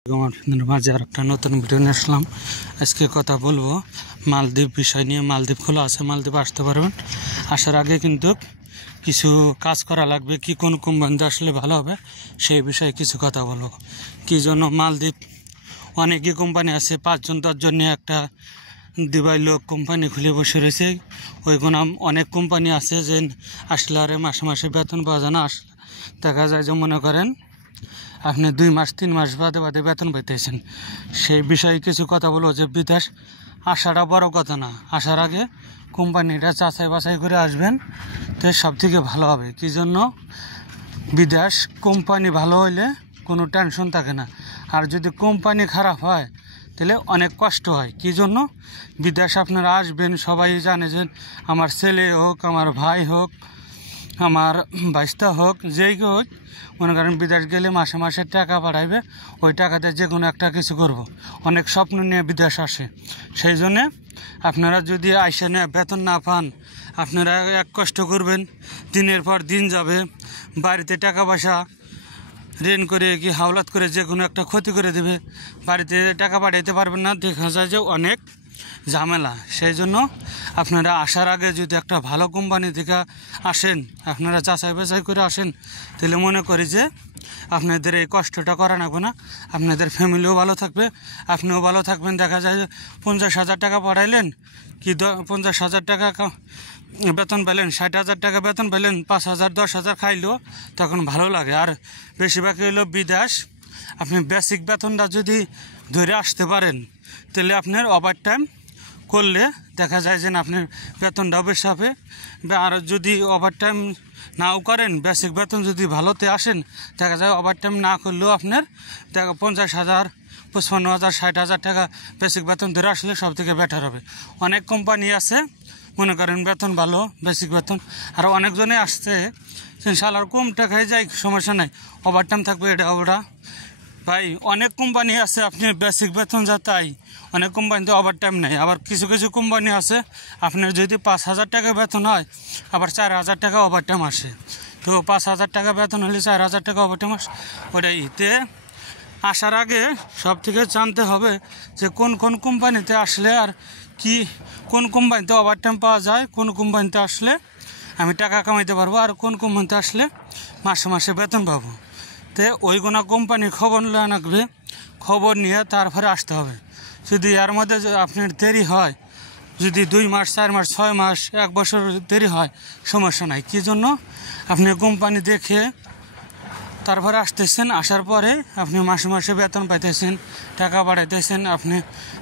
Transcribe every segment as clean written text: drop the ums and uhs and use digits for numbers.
আপনাদের মাঝে আর একটা নতুন ভিডিও নিয়ে আসলাম। আজকে কথা বলবো মালদ্বীপ বিষয় নিয়ে। মালদ্বীপ খোলা আছে, মালদ্বীপ আসতে পারবেন। আসার আগে কিন্তু কিছু কাজ করা লাগবে, কি কোন কোম্পানিতে আসলে ভালো হবে সেই বিষয়ে কিছু কথা বলবো। কি জন্য মালদ্বীপ অনেকই কোম্পানি আছে, 5 জন 10 জন নিয়ে একটা দিবাই লোক কোম্পানি খুলে বসে রয়েছে। ওইগুলো অনেক কোম্পানি আছে যে আসলে আরে মাসে মাসে বেতন পাওয়া যায় না। আসলে দেখা যায় যে মনে করেন আপনি 2 মাস 3 মাস বাদে বাদে বেতন পাইতেছেন। সেই বিষয়ে কিছু কথা বলবো যে বিদেশ আসাটা বড় কথা না, আসার আগে কোম্পানিটা যাচাই বাছাই করে আসবেন, তো সব থেকে ভালো হবে। কি জন্য বিদেশ কোম্পানি ভালো হইলে কোনো টেনশন থাকে না, আর যদি কোম্পানি খারাপ হয় তাহলে অনেক কষ্ট হয়। কি জন্য বিদেশ আপনারা আসবেন, সবাই জানে যে আমার ছেলে হোক, আমার ভাই হোক, আমার বাইস্তা হোক, যেই হোক, মনে করেন বিদেশ গেলে মাসে মাসে টাকা পাঠাইবে, ওই টাকাতে যে কোনো একটা কিছু করব। অনেক স্বপ্ন নিয়ে বিদেশ আসে। সেই জন্যে আপনারা যদি আইসা নিয়ে বেতন না পান, আপনারা এক কষ্ট করবেন, দিনের পর দিন যাবে, বাড়িতে টাকা পয়সা ঋণ করে কি হাওলাত করে যে কোনো একটা ক্ষতি করে দেবে, বাড়িতে টাকা পাঠাইতে পারবেন না, দেখা যায় যে অনেক ঝামেলা। সেই জন্য আপনারা আসার আগে যদি একটা ভালো কোম্পানি থেকে আসেন, আপনারা যাচাই বাছাই করে আসেন, তাহলে মনে করি যে আপনাদের এই কষ্টটা করা লাগবে না, আপনাদের ফ্যামিলিও ভালো থাকবে, আপনিও ভালো থাকবেন। দেখা যায় 50,000 টাকা পাঠাইলেন, কি 50,000 টাকা বেতন পেলেন, 60,000 টাকা বেতন পেলেন, 5,000 10,000 খাইলেও তখন ভালো লাগে। আর বেশিরভাগ হইলো বিদেশ, আপনি বেসিক বেতনটা যদি ধরে আসতে পারেন, তাহলে আপনার ওভার টাইম করলে দেখা যায় যে আপনার বেতনটাও বেশি হবে। আর যদি ওভার টাইম নাও করেন, বেসিক বেতন যদি ভালোতে আসেন, দেখা যায় ওভার টাইম না করলেও আপনার 50,000 55,000 60,000 টাকা বেসিক বেতন ধরে আসলে সব থেকে বেটার হবে। অনেক কোম্পানি আছে মনে করেন বেতন ভালো, বেসিক বেতন, আর অনেকজনে আসছে সালার কম টাকায় যায়, সমস্যা নাই, ওভার টাইম থাকবে, এটা ওটা। ভাই অনেক কোম্পানি আছে আপনি বেসিক বেতন যা তাই, অনেক কোম্পানিতে ওভার টাইম নেই। আবার কিছু কিছু কোম্পানি আছে আপনার যদি 5,000 টাকা বেতন হয়, আবার 4,000 টাকা ওভার টাইম আসে। তো 5,000 টাকা বেতন হলে 4,000 টাকা ওভার টাইম আসে। ওটাইতে আসার আগে সব থেকে জানতে হবে যে কোন কোন কোম্পানিতে আসলে আর কি কোন কোম্পানিতে ওভার টাইম পাওয়া যায়, কোন কোম্পানিতে আসলে আমি টাকা কামাইতে পারবো, আর কোন কোম্পানিতে আসলে মাসে মাসে বেতন পাবো। তো ওইগুলো কোম্পানির খবর নেওয়া লাগবে, খবর নিয়ে তারপরে আসতে হবে। যদি এর মধ্যে আপনার দেরি হয়, যদি 2 মাস 4 মাস 6 মাস 1 বছর দেরি হয়, সমস্যা নাই। কি জন্য আপনি কোম্পানি দেখে তারপরে আসতেছেন, আসার পরে আপনি মাসে মাসে বেতন পাইতেছেন, টাকা বাড়াইতেছেন। আপনি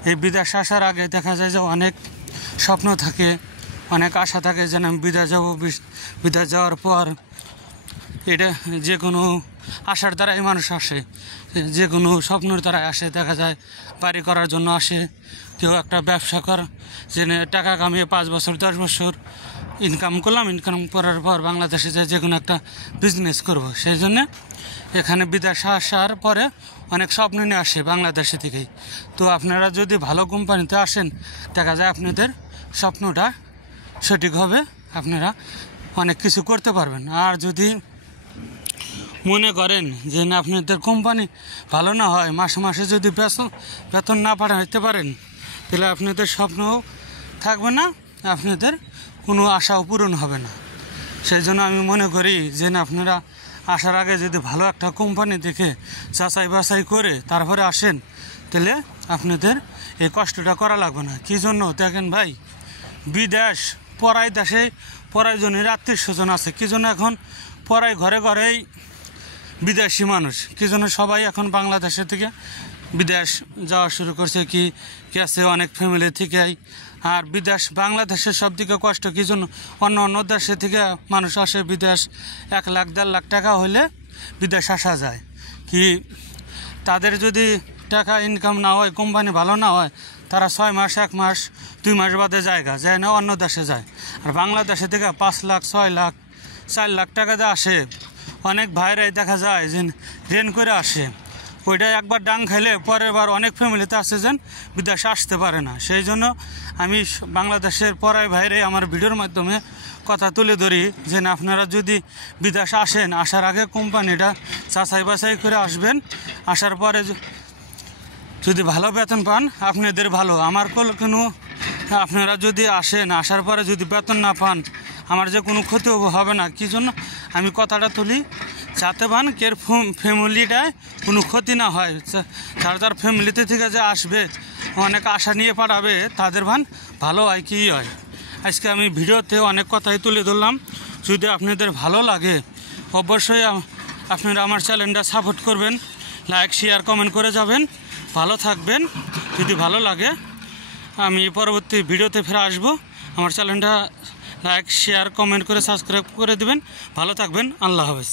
এই বিদেশ আসার আগে দেখা যায় যে অনেক স্বপ্ন থাকে, অনেক আশা থাকে যেন আমি বিদেশ যাবো, বিদেশ যাওয়ার পর এটা যে কোনো আশার দ্বারাই মানুষ আসে, যে কোনো স্বপ্নের দ্বারাই আসে। দেখা যায় বাড়ি করার জন্য আসে, কেউ একটা ব্যবসা কর, যে টাকা কামিয়ে 5 বছর 10 বছর ইনকাম করলাম, ইনকাম করার পর বাংলাদেশে যে কোনো একটা বিজনেস করব। সেই জন্যে এখানে বিদেশে আসার পরে অনেক স্বপ্ন নিয়ে আসে বাংলাদেশে থেকেই। তো আপনারা যদি ভালো কোম্পানিতে আসেন, দেখা যায় আপনাদের স্বপ্নটা সঠিক হবে, আপনারা অনেক কিছু করতে পারবেন। আর যদি মনে করেন যে না আপনাদের কোম্পানি ভালো না হয়, মাসে মাসে যদি বেতন না পাঠাইতে পারেন, তাহলে আপনাদের স্বপ্নও থাকবে না, আপনাদের কোনো আশাও পূরণ হবে না। সেই জন্য আমি মনে করি যে না আপনারা আসার আগে যদি ভালো একটা কোম্পানি দেখে যাচাই বাছাই করে তারপরে আসেন, তাহলে আপনাদের এই কষ্টটা করা লাগবে না। কী জন্য দেখেন ভাই, বিদেশ পড়াই দেশে পড়াই জনের আত্মীয় স্বজন আছে, কী জন্য এখন পড়াই ঘরে ঘরেই বিদেশি মানুষ, কী জন্য সবাই এখন বাংলাদেশের থেকে বিদেশ যাওয়া শুরু করছে। কি আছে অনেক ফ্যামিলি থেকেই। আর বিদেশ বাংলাদেশের সব দিকে কষ্ট, কী জন্য অন্য অন্য দেশে থেকে মানুষ আসে বিদেশ, 1 লাখ 1.5 লাখ টাকা হলে বিদেশ আসা যায়। কি তাদের যদি টাকা ইনকাম না হয়, কোম্পানি ভালো না হয়, তারা 6 মাস 1 মাস 2 মাস বাদে যায় না, অন্য দেশে যায়। আর বাংলাদেশে থেকে 5 লাখ 6 লাখ 4 লাখ টাকা দিয়ে আসে। অনেক ভাইরাই দেখা যায় যে ঋণ করে আসে, ওইটা একবার ডাং খাইলে পরের বার অনেক ফ্যামিলিতে আসে যেন বিদেশে আসতে পারে না। সেই জন্য আমি বাংলাদেশের পড়াই ভাইরাই আমার ভিডিওর মাধ্যমে কথা তুলে ধরি যে আপনারা যদি বিদেশে আসেন, আসার আগে কোম্পানিটা যাচাই বাছাই করে আসবেন। আসার পরে যদি ভালো বেতন পান আপনাদের ভালো, আমার কোনো আপনারা যদি আসেন, আসার পরে যদি বেতন না পান আমার যে কোনো ক্ষতি হবে না। কি জন্য আমি কথাটা তুলি, যাতে পান কের ফ্যামিলিটায় কোনো ক্ষতি না হয়, যার ফ্যামিলিতে থেকে যে আসবে অনেক আশা নিয়ে পাঠাবে তাদের ভালো হয় কি হয়। আজকে আমি ভিডিওতে অনেক কথাই তুলে ধরলাম। যদি আপনাদের ভালো লাগে অবশ্যই আপনারা আমার চ্যানেলটা সাপোর্ট করবেন, লাইক শেয়ার কমেন্ট করে যাবেন। ভালো থাকবেন। যদি ভালো লাগে আমি পরবর্তী ভিডিওতে ফিরে আসবো। আমার চ্যানেলটা লাইক শেয়ার কমেন্ট করে সাবস্ক্রাইব করে দেবেন। ভালো থাকবেন। আল্লাহ হাফেজ।